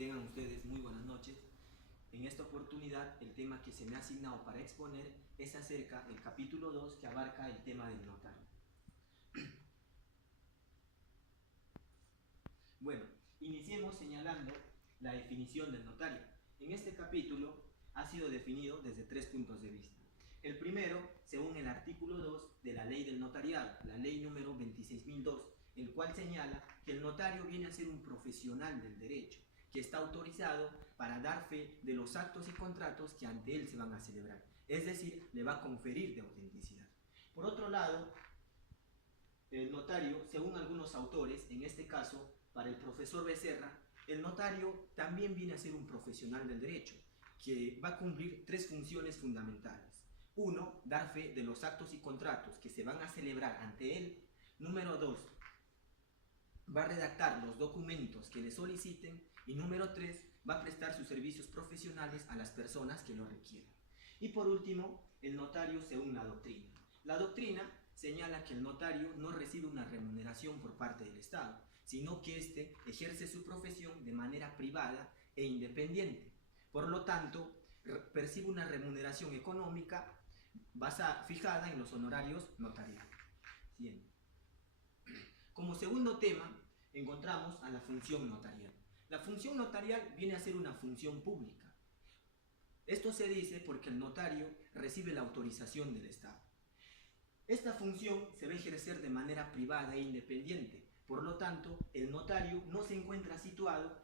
Tengan ustedes muy buenas noches. En esta oportunidad el tema que se me ha asignado para exponer es acerca del capítulo 2 que abarca el tema del notario. Bueno, iniciemos señalando la definición del notario. En este capítulo ha sido definido desde 3 puntos de vista. El primero, según el artículo 2 de la ley del notariado, la ley número 26.002, el cual señala que el notario viene a ser un profesional del derecho, que está autorizado para dar fe de los actos y contratos que ante él se van a celebrar. Es decir, le va a conferir de autenticidad. Por otro lado, el notario, según algunos autores, en este caso, para el profesor Becerra, el notario también viene a ser un profesional del derecho, que va a cumplir 3 funciones fundamentales. 1, dar fe de los actos y contratos que se van a celebrar ante él. Número 2, va a redactar los documentos que le soliciten. Y número 3, va a prestar sus servicios profesionales a las personas que lo requieran. Y por último, el notario según la doctrina. La doctrina señala que el notario no recibe una remuneración por parte del Estado, sino que éste ejerce su profesión de manera privada e independiente. Por lo tanto, percibe una remuneración económica fijada en los honorarios notariales. Siguiente. Como segundo tema, encontramos a la función notarial. La función notarial viene a ser una función pública. Esto se dice porque el notario recibe la autorización del Estado. Esta función se va a ejercer de manera privada e independiente. Por lo tanto, el notario no se encuentra situado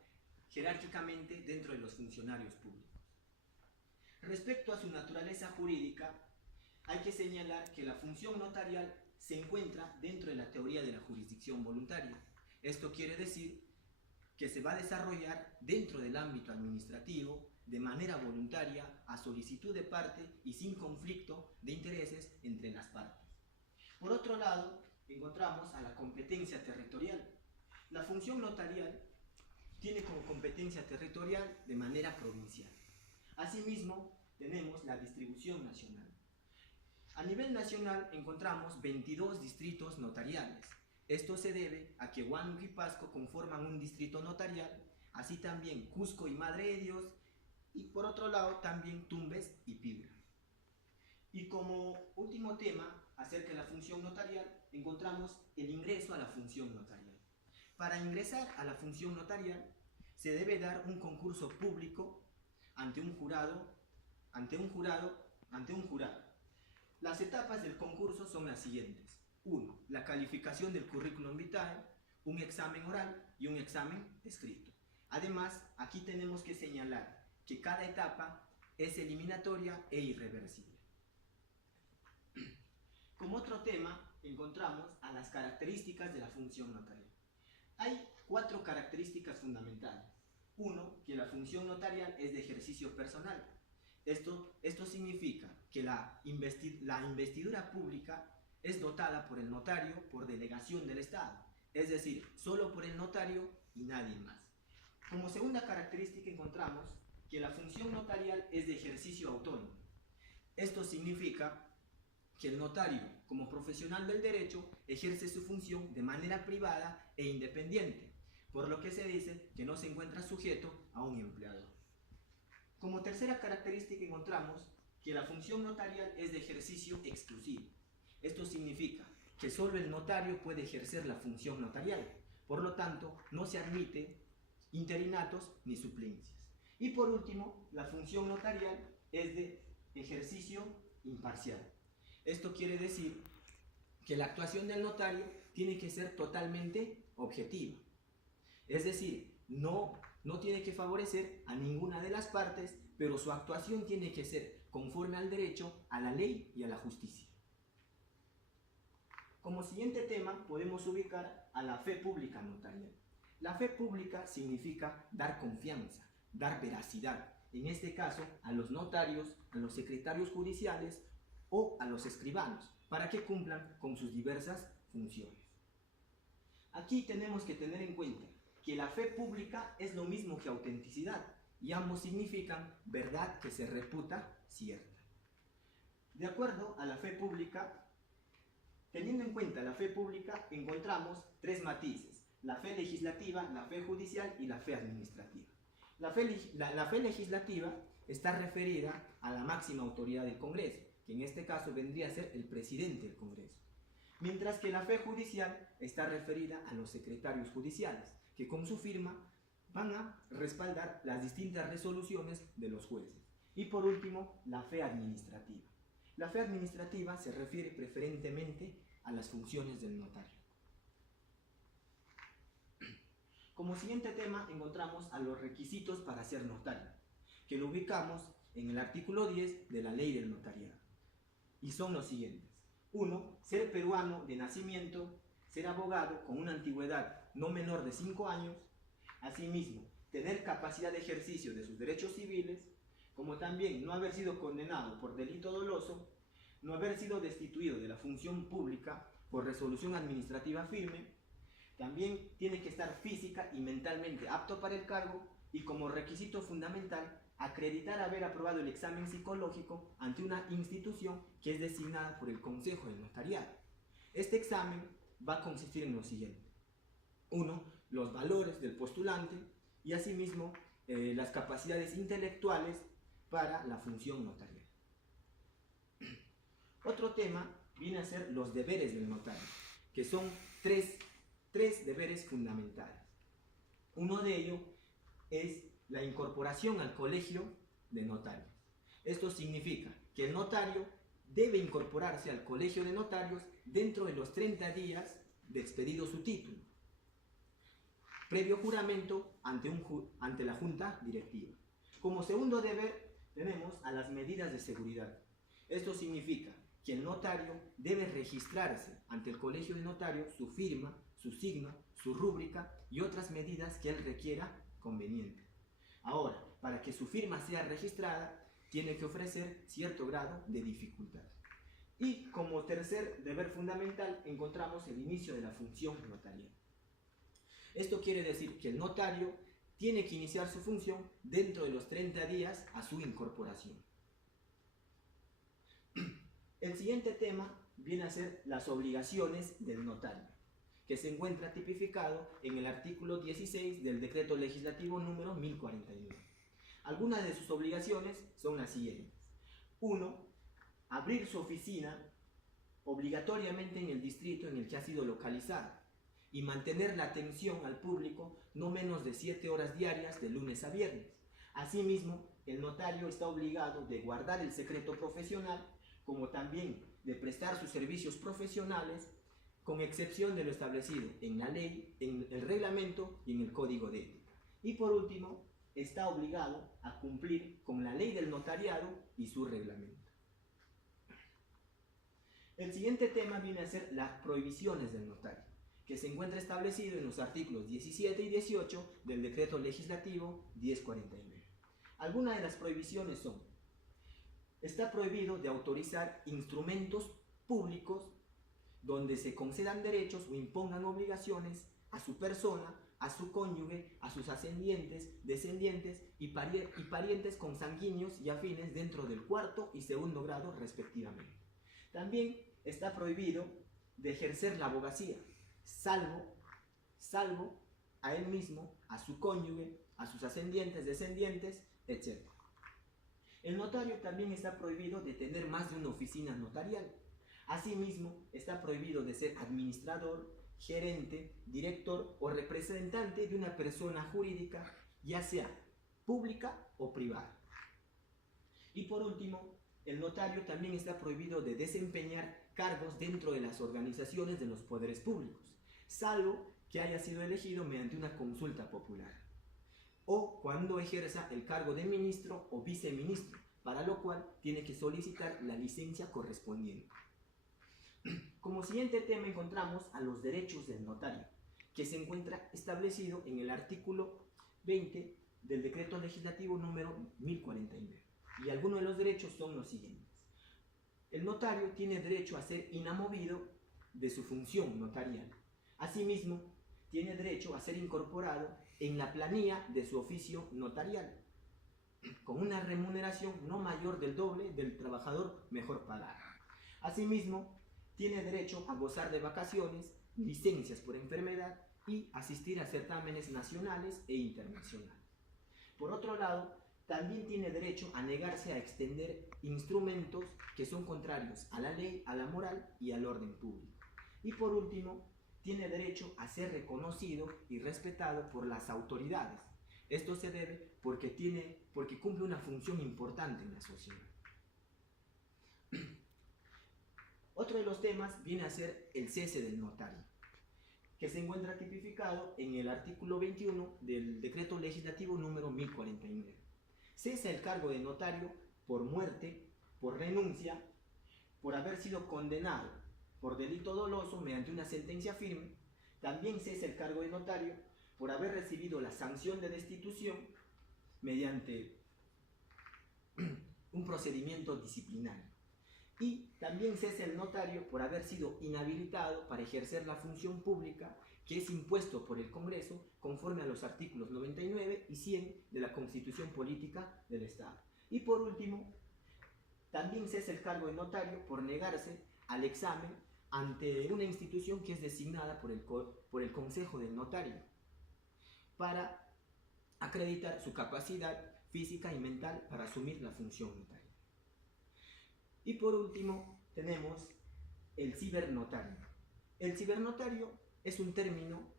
jerárquicamente dentro de los funcionarios públicos. Respecto a su naturaleza jurídica, hay que señalar que la función notarial se encuentra dentro de la teoría de la jurisdicción voluntaria. Esto quiere decir que se va a desarrollar dentro del ámbito administrativo de manera voluntaria, a solicitud de parte y sin conflicto de intereses entre las partes. Por otro lado, encontramos a la competencia territorial. La función notarial tiene como competencia territorial de manera provincial. Asimismo, tenemos la distribución nacional. A nivel nacional encontramos 22 distritos notariales. Esto se debe a que Huánuco y Pasco conforman un distrito notarial, así también Cusco y Madre de Dios, y por otro lado también Tumbes y Piura. Y como último tema acerca de la función notarial, encontramos el ingreso a la función notarial. Para ingresar a la función notarial se debe dar un concurso público ante un jurado. Las etapas del concurso son las siguientes. 1. La calificación del currículum vitae, un examen oral y un examen escrito. Además, aquí tenemos que señalar que cada etapa es eliminatoria e irreversible. Como otro tema, encontramos a las características de la función notarial. Hay 4 características fundamentales. 1. Que la función notarial es de ejercicio personal. Esto significa que la investidura pública es dotada por el notario por delegación del Estado, es decir, solo por el notario y nadie más. Como segunda característica encontramos que la función notarial es de ejercicio autónomo. Esto significa que el notario, como profesional del derecho, ejerce su función de manera privada e independiente, por lo que se dice que no se encuentra sujeto a un empleador. Como tercera característica encontramos que la función notarial es de ejercicio exclusivo. Esto significa que solo el notario puede ejercer la función notarial, por lo tanto no se admite interinatos ni suplencias. Y por último, la función notarial es de ejercicio imparcial. Esto quiere decir que la actuación del notario tiene que ser totalmente objetiva. Es decir, no tiene que favorecer a ninguna de las partes, pero su actuación tiene que ser conforme al derecho, a la ley y a la justicia. Como siguiente tema podemos ubicar a la fe pública notarial. La fe pública significa dar confianza, dar veracidad, en este caso a los notarios, a los secretarios judiciales o a los escribanos, para que cumplan con sus diversas funciones. Aquí tenemos que tener en cuenta que la fe pública es lo mismo que autenticidad, y ambos significan verdad que se reputa cierta. De acuerdo a la fe pública, teniendo en cuenta la fe pública, encontramos 3 matices: la fe legislativa, la fe judicial y la fe administrativa. La fe legislativa está referida a la máxima autoridad del Congreso, que en este caso vendría a ser el presidente del Congreso. Mientras que la fe judicial está referida a los secretarios judiciales, que con su firma van a respaldar las distintas resoluciones de los jueces. Y por último, la fe administrativa. La fe administrativa se refiere preferentemente a las funciones del notario. Como siguiente tema encontramos a los requisitos para ser notario, que lo ubicamos en el artículo 10 de la Ley del Notariado. Y son los siguientes. 1. Ser peruano de nacimiento, ser abogado con una antigüedad no menor de 5 años, asimismo, tener capacidad de ejercicio de sus derechos civiles, como también no haber sido condenado por delito doloso, no haber sido destituido de la función pública por resolución administrativa firme. También tiene que estar física y mentalmente apto para el cargo y como requisito fundamental, acreditar haber aprobado el examen psicológico ante una institución que es designada por el Consejo del Notariado. Este examen va a consistir en lo siguiente. 1. Los valores del postulante y asimismo las capacidades intelectuales para la función notarial. Otro tema viene a ser los deberes del notario, que son tres deberes fundamentales. Uno de ellos es la incorporación al colegio de notarios. Esto significa que el notario debe incorporarse al colegio de notarios dentro de los 30 días de expedido su título, previo juramento ante la junta directiva. Como segundo deber tenemos a las medidas de seguridad. Esto significa que el notario debe registrarse ante el colegio de notarios su firma, su signo, su rúbrica y otras medidas que él requiera conveniente. Ahora, para que su firma sea registrada, tiene que ofrecer cierto grado de dificultad. Y como tercer deber fundamental encontramos el inicio de la función notarial. Esto quiere decir que el notario tiene que iniciar su función dentro de los 30 días a su incorporación. El siguiente tema viene a ser las obligaciones del notario, que se encuentra tipificado en el artículo 16 del Decreto Legislativo número 1049. Algunas de sus obligaciones son las siguientes. 1. Abrir su oficina obligatoriamente en el distrito en el que ha sido localizado y mantener la atención al público no menos de 7 horas diarias de lunes a viernes. Asimismo, el notario está obligado de guardar el secreto profesional, como también de prestar sus servicios profesionales, con excepción de lo establecido en la ley, en el reglamento y en el código de ética. Y por último, está obligado a cumplir con la ley del notariado y su reglamento. El siguiente tema viene a ser las prohibiciones del notario, que se encuentra establecido en los artículos 17 y 18 del Decreto Legislativo 1049. Algunas de las prohibiciones son: está prohibido de autorizar instrumentos públicos donde se concedan derechos o impongan obligaciones a su persona, a su cónyuge, a sus ascendientes, descendientes y parientes consanguíneos y afines dentro del cuarto y segundo grado respectivamente. También está prohibido de ejercer la abogacía, salvo a él mismo, a su cónyuge, a sus ascendientes, descendientes, etc. El notario también está prohibido de tener más de una oficina notarial. Asimismo, está prohibido de ser administrador, gerente, director o representante de una persona jurídica, ya sea pública o privada. Y por último, el notario también está prohibido de desempeñar cargos dentro de las organizaciones de los poderes públicos, salvo que haya sido elegido mediante una consulta popular, o cuando ejerza el cargo de ministro o viceministro, para lo cual tiene que solicitar la licencia correspondiente. Como siguiente tema encontramos a los derechos del notario, que se encuentra establecido en el artículo 20 del Decreto Legislativo número 1049. Y algunos de los derechos son los siguientes. El notario tiene derecho a ser inamovido de su función notarial. Asimismo, tiene derecho a ser incorporado en la planilla de su oficio notarial, con una remuneración no mayor del doble del trabajador mejor pagado. Asimismo, tiene derecho a gozar de vacaciones, licencias por enfermedad y asistir a certámenes nacionales e internacionales. Por otro lado, también tiene derecho a negarse a extender instrumentos que son contrarios a la ley, a la moral y al orden público. Y por último, tiene derecho a ser reconocido y respetado por las autoridades. Esto se debe porque cumple una función importante en la sociedad. Otro de los temas viene a ser el cese del notario, que se encuentra tipificado en el artículo 21 del decreto legislativo número 1049. Cesa el cargo de notario por muerte, por renuncia, por haber sido condenado por delito doloso mediante una sentencia firme. También cesa el cargo de notario por haber recibido la sanción de destitución mediante un procedimiento disciplinario. Y también cesa el notario por haber sido inhabilitado para ejercer la función pública que es impuesto por el Congreso conforme a los artículos 99 y 100 de la Constitución Política del Estado. Y por último, también cesa el cargo de notario por negarse al examen ante una institución que es designada por el Consejo del Notario para acreditar su capacidad física y mental para asumir la función notaria. Y por último tenemos el cibernotario. El cibernotario es un término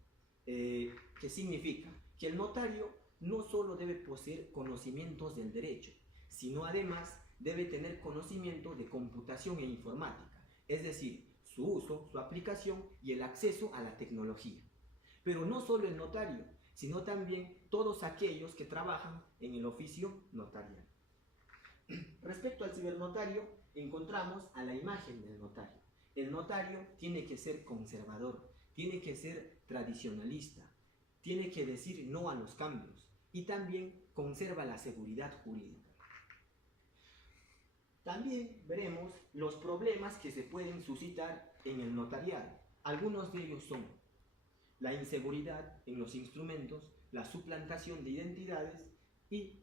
que significa que el notario no solo debe poseer conocimientos del derecho, sino además debe tener conocimiento de computación e informática, es decir, su uso, su aplicación y el acceso a la tecnología. Pero no solo el notario, sino también todos aquellos que trabajan en el oficio notarial. Respecto al cibernotario, encontramos a la imagen del notario. El notario tiene que ser conservador, tiene que ser tradicionalista, tiene que decir no a los cambios y también conserva la seguridad jurídica. También veremos los problemas que se pueden suscitar en el notariado. Algunos de ellos son la inseguridad en los instrumentos, la suplantación de identidades y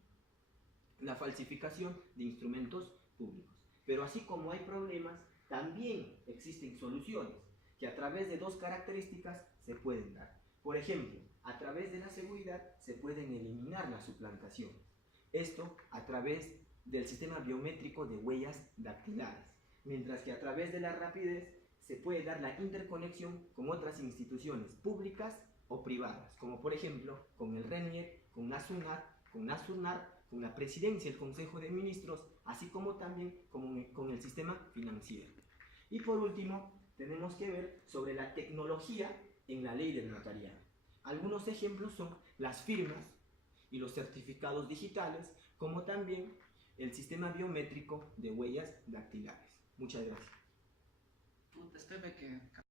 la falsificación de instrumentos públicos. Pero así como hay problemas, también existen soluciones que a través de dos características se pueden dar. Por ejemplo, a través de la seguridad se pueden eliminar las suplantaciones. Esto a través del sistema biométrico de huellas dactilares, mientras que a través de la rapidez se puede dar la interconexión con otras instituciones públicas o privadas, como por ejemplo con el RENIEC, con NASUNAR, con la Presidencia del Consejo de Ministros, así como también con el sistema financiero. Y por último, tenemos que ver sobre la tecnología en la ley del notariado. Algunos ejemplos son las firmas y los certificados digitales, como también el sistema biométrico de huellas dactilares. Muchas gracias. Espérame que